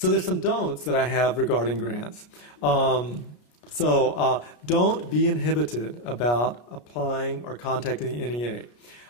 So there's some don'ts that I have regarding grants. Don't be inhibited about applying or contacting the NEA.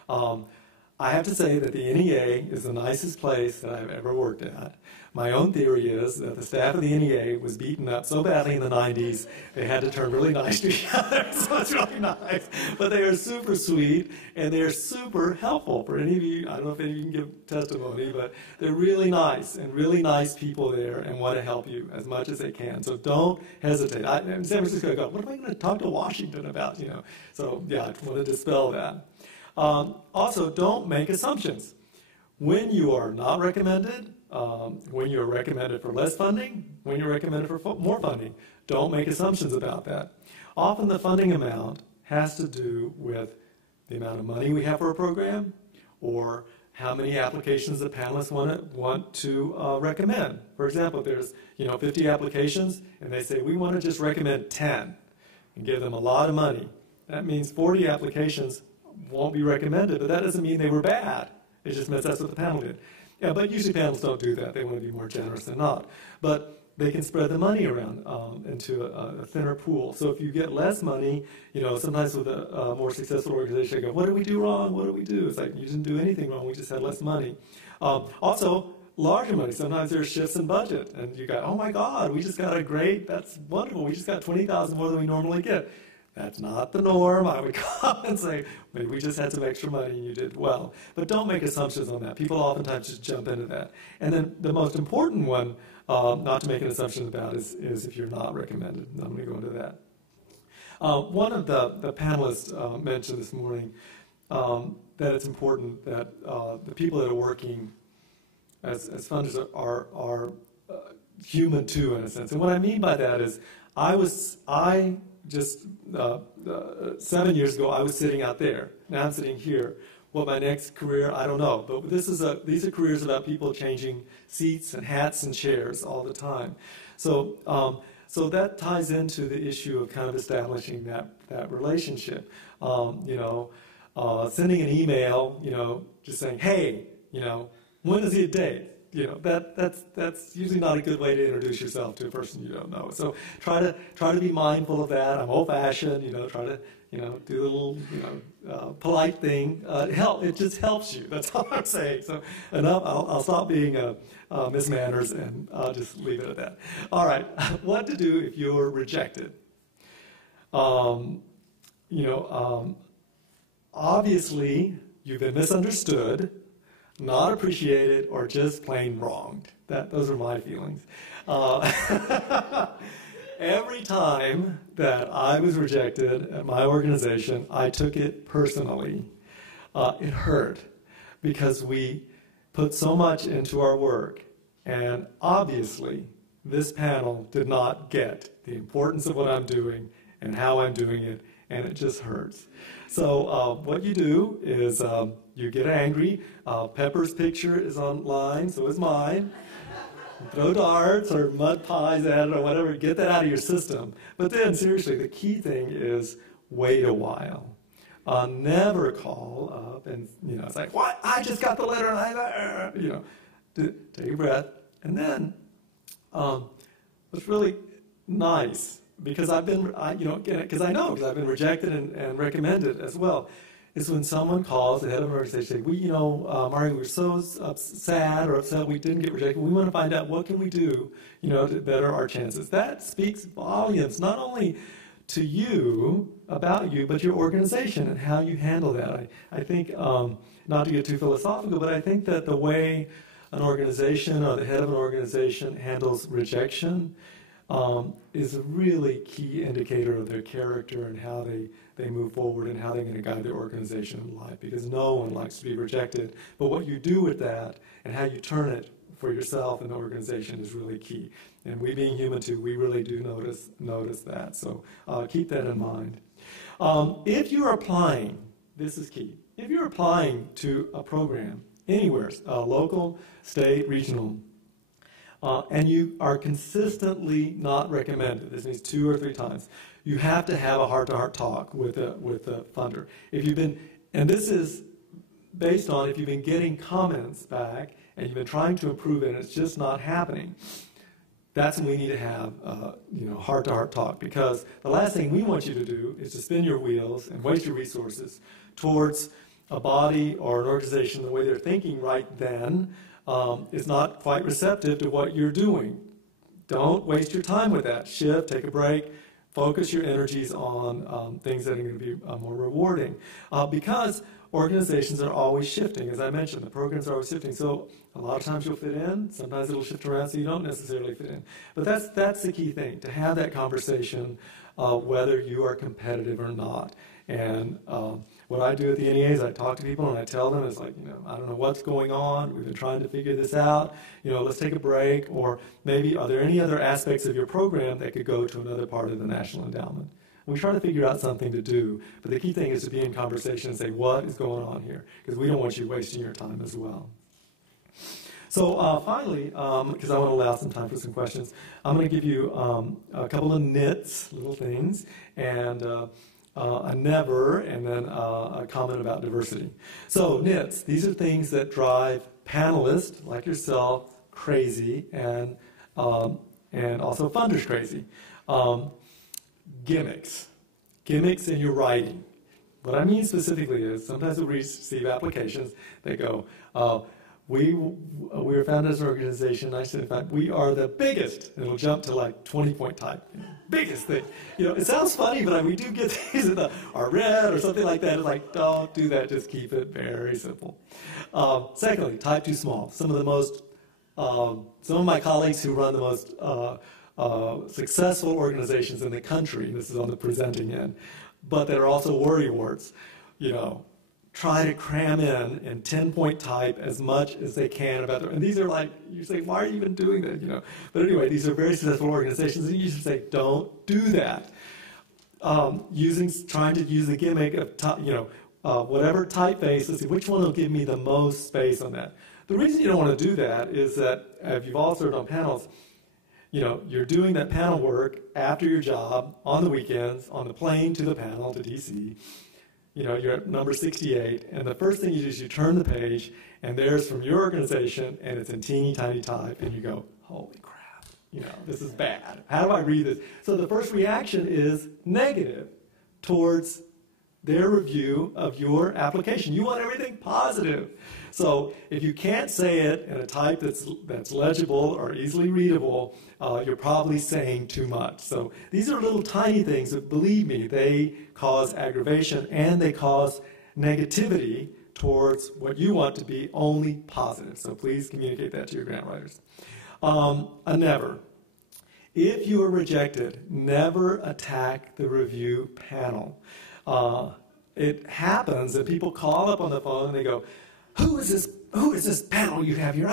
I have to say that the NEA is the nicest place that I've ever worked at. My own theory is that the staff of the NEA was beaten up so badly in the 90s, they had to turn really nice to each other, so it's really nice. But they are super sweet, and they're super helpful for any of you. I don't know if any of you can give testimony, but they're really nice, and really nice people there, and want to help you as much as they can. So don't hesitate. In San Francisco, I go, what am I going to talk to Washington about, So, yeah, I want to dispel that. Also, don't make assumptions. When you are not recommended, when you're recommended for less funding, when you're recommended for more funding, don't make assumptions about that. Often the funding amount has to do with the amount of money we have for a program or how many applications the panelists want to recommend. For example, if there's 50 applications and they say, we want to just recommend 10 and give them a lot of money. That means 40 applications won't be recommended, but that doesn't mean they were bad. It just means that's what the panel did. Yeah, but usually panels don't do that. They want to be more generous than not. But they can spread the money around into a thinner pool. So if you get less money, sometimes with a more successful organization, they go, what did we do wrong? What did we do? It's like, you didn't do anything wrong. We just had less money. Also, larger money. Sometimes there's shifts in budget. And you go, oh, my God, we just got that's wonderful. We just got $20,000 more than we normally get. That's not the norm. I would come and say, maybe we just had some extra money and you did well. But don't make assumptions on that. People oftentimes just jump into that. And then the most important one, not to make an assumption about, is if you're not recommended. I'm going to go into that. One of the panelists mentioned this morning that it's important that the people that are working as funders are human too, in a sense. And what I mean by that is, just 7 years ago, I was sitting out there. Now I'm sitting here. What my next career, I don't know. But these are careers about people changing seats and hats and chairs all the time. So that ties into the issue of kind of establishing that relationship. Sending an email, just saying, hey, when is the date? That's usually not a good way to introduce yourself to a person you don't know. So try to be mindful of that. I'm old-fashioned, try to, do a little, polite thing. It just helps you. That's all I'm saying. So enough. I'll stop being Miss Manners and I'll just leave it at that. All right. What to do if you're rejected? Obviously, you've been misunderstood, not appreciated, or just plain wronged. Those are my feelings. Every time that I was rejected at my organization, I took it personally. It hurt because we put so much into our work, and obviously this panel did not get the importance of what I'm doing and how I'm doing it, and it just hurts. So what you do is you get angry. Pepper's picture is online, so is mine. Throw darts or mud pies at it or whatever. Get that out of your system. But then, seriously, the key thing is wait a while. Never call up and, it's like, what? I just got the letter and take a breath. And then what's really nice, because I've been, because I've been rejected and recommended as well, is when someone calls the head of an organization, say, Mario, we're so sad or upset we didn't get rejected. We want to find out what can we do, to better our chances. That speaks volumes, not only to you, about you, but your organization and how you handle that. I think, not to get too philosophical, but I think that the way an organization or the head of an organization handles rejection is a really key indicator of their character and how they move forward and how they're going to guide their organization in life, because no one likes to be rejected. But what you do with that and how you turn it for yourself and the organization is really key. And we being human too, we really do notice that. So keep that in mind. If you're applying, this is key. If you're applying to a program anywhere, local, state, regional, and you are consistently not recommended, this means 2 or 3 times, you have to have a heart-to-heart talk with the funder. If you've been, and this is based on if you've been getting comments back and you've been trying to improve it and it's just not happening, that's when we need to have heart-to-heart talk, because the last thing we want you to do is to spin your wheels and waste your resources towards a body or an organization the way they're thinking right then is not quite receptive to what you're doing. Don't waste your time with that. Shift, take a break, focus your energies on things that are going to be more rewarding, because organizations are always shifting. As I mentioned, the programs are always shifting. So a lot of times you'll fit in. Sometimes it'll shift around so you don't necessarily fit in. But that's the key thing, to have that conversation whether you are competitive or not. And what I do at the NEA is I talk to people and I tell them, it's like, I don't know what's going on. We've been trying to figure this out. Let's take a break. Or maybe, are there any other aspects of your program that could go to another part of the National Endowment? We try to figure out something to do, but the key thing is to be in conversation and say, what is going on here? Because we don't want you wasting your time as well. So finally, because I want to allow some time for some questions, I'm going to give you a couple of nits, little things, and a never, and then a comment about diversity. So nits, these are things that drive panelists like yourself crazy, and also funders crazy. Gimmicks in your writing. What I mean specifically is sometimes we receive applications that go, we were founded as an organization. I said, in fact, we are the biggest. And it'll jump to like 20-point type. Biggest thing. It sounds funny, but we do get things that are red or something like that. It's like, don't do that. Just keep it very simple. Secondly, type too small. Some of my colleagues who run the most successful organizations in the country, this is on the presenting end, but that are also worrywarts, try to cram in 10-point type as much as they can about them. And these are like, you say, why are you even doing that? But anyway, these are very successful organizations, and you should say, don't do that. Trying to use the gimmick of, whatever typeface, let's see, which one will give me the most space on that? The reason you don't want to do that is that, if you've all served on panels, you're doing that panel work after your job, on the weekends, on the plane to the panel, to DC. You're at number 68, and the first thing you do is you turn the page, and there's from your organization, and it's in teeny tiny type, and you go, holy crap, this is bad. How do I read this? So the first reaction is negative towards their review of your application. You want everything positive. So if you can't say it in a type that's legible or easily readable, you're probably saying too much. So these are little tiny things that, believe me, they cause aggravation and they cause negativity towards what you want to be only positive. So please communicate that to your grant writers. A never. If you are rejected, never attack the review panel. It happens that people call up on the phone and they go, who is this panel you have here?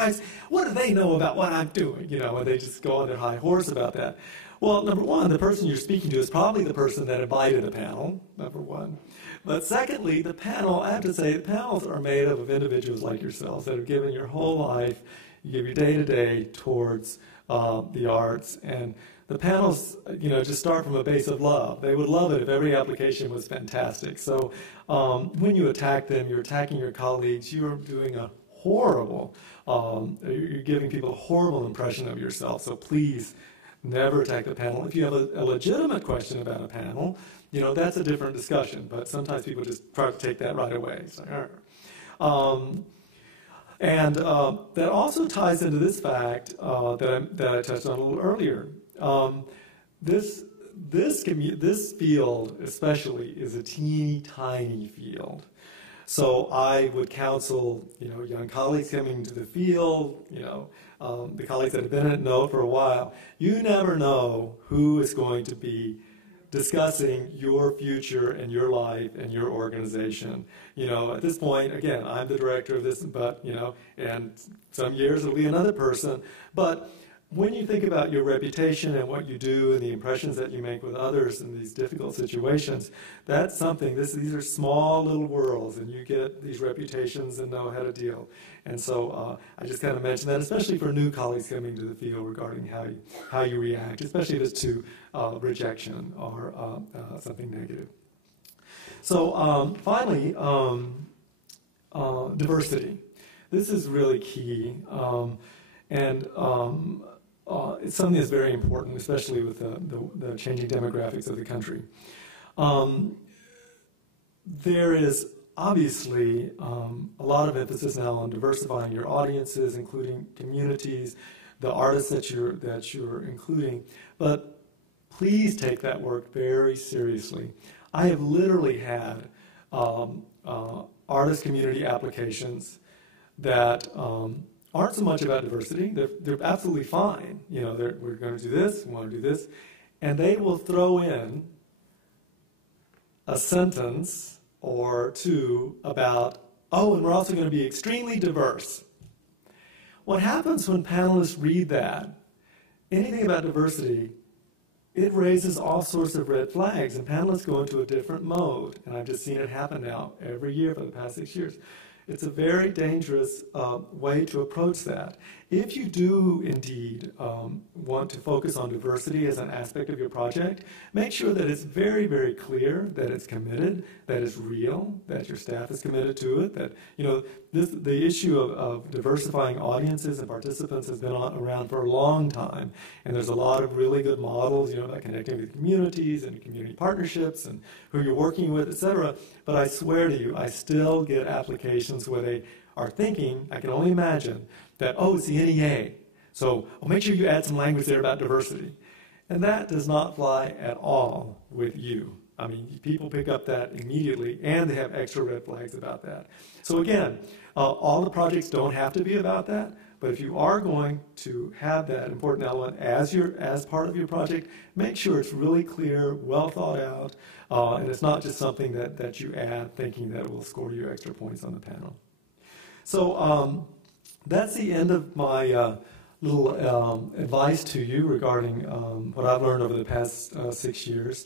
What do they know about what I'm doing? And they just go on their high horse about that. Well, number one, the person you're speaking to is probably the person that invited the panel, number one. But secondly, the panel, I have to say, the panels are made up of individuals like yourselves that have given your whole life, you give your day-to-day towards the arts. And the panels, just start from a base of love. They would love it if every application was fantastic. So when you attack them, you're attacking your colleagues, you're doing a horrible, you're giving people a horrible impression of yourself. So please never attack the panel. If you have a legitimate question about a panel, that's a different discussion. But sometimes people just try to take that right away. It's like, and that also ties into this fact that I touched on a little earlier. This field especially is a teeny tiny field. So I would counsel, young colleagues coming to the field, the colleagues that have been in it know for a while, you never know who is going to be discussing your future and your life and your organization. At this point, again, I'm the director of this, but, and some years it'll be another person. But when you think about your reputation and what you do and the impressions that you make with others in these difficult situations, that's something, these are small little worlds, and you get these reputations and know how to deal. And so I just kind of mentioned that, especially for new colleagues coming to the field regarding how you react, especially if it's to rejection or something negative. So finally, diversity. This is really key. it's something that's very important, especially with the changing demographics of the country. There is obviously a lot of emphasis now on diversifying your audiences, including communities, the artists that you're including, but please take that work very seriously. I have literally had artist community applications that aren't so much about diversity. They're absolutely fine. You know, we're going to do this, we want to do this, and they will throw in a sentence or two about, oh, and we're also going to be extremely diverse. What happens when panelists read that, anything about diversity, it raises all sorts of red flags, and panelists go into a different mode. And I've just seen it happen now every year for the past 6 years. It's a very dangerous way to approach that. If you do indeed want to focus on diversity as an aspect of your project, make sure that it's very, very clear that it's committed, that it's real, that your staff is committed to it, that, you know, the issue of diversifying audiences and participants has been around for a long time, and there's a lot of really good models, you know, about connecting with communities and community partnerships and who you're working with, etc. But I swear to you, I still get applications where they are thinking, I can only imagine, that, oh, it's the NEA, so make sure you add some language there about diversity. And that does not fly at all with you. I mean, people pick up that immediately, and they have extra red flags about that. So again, all the projects don't have to be about that, but if you are going to have that important element as part of your project, make sure it's really clear, well thought out, and it's not just something that you add thinking that it will score you extra points on the panel. So that's the end of my little advice to you regarding what I've learned over the past 6 years.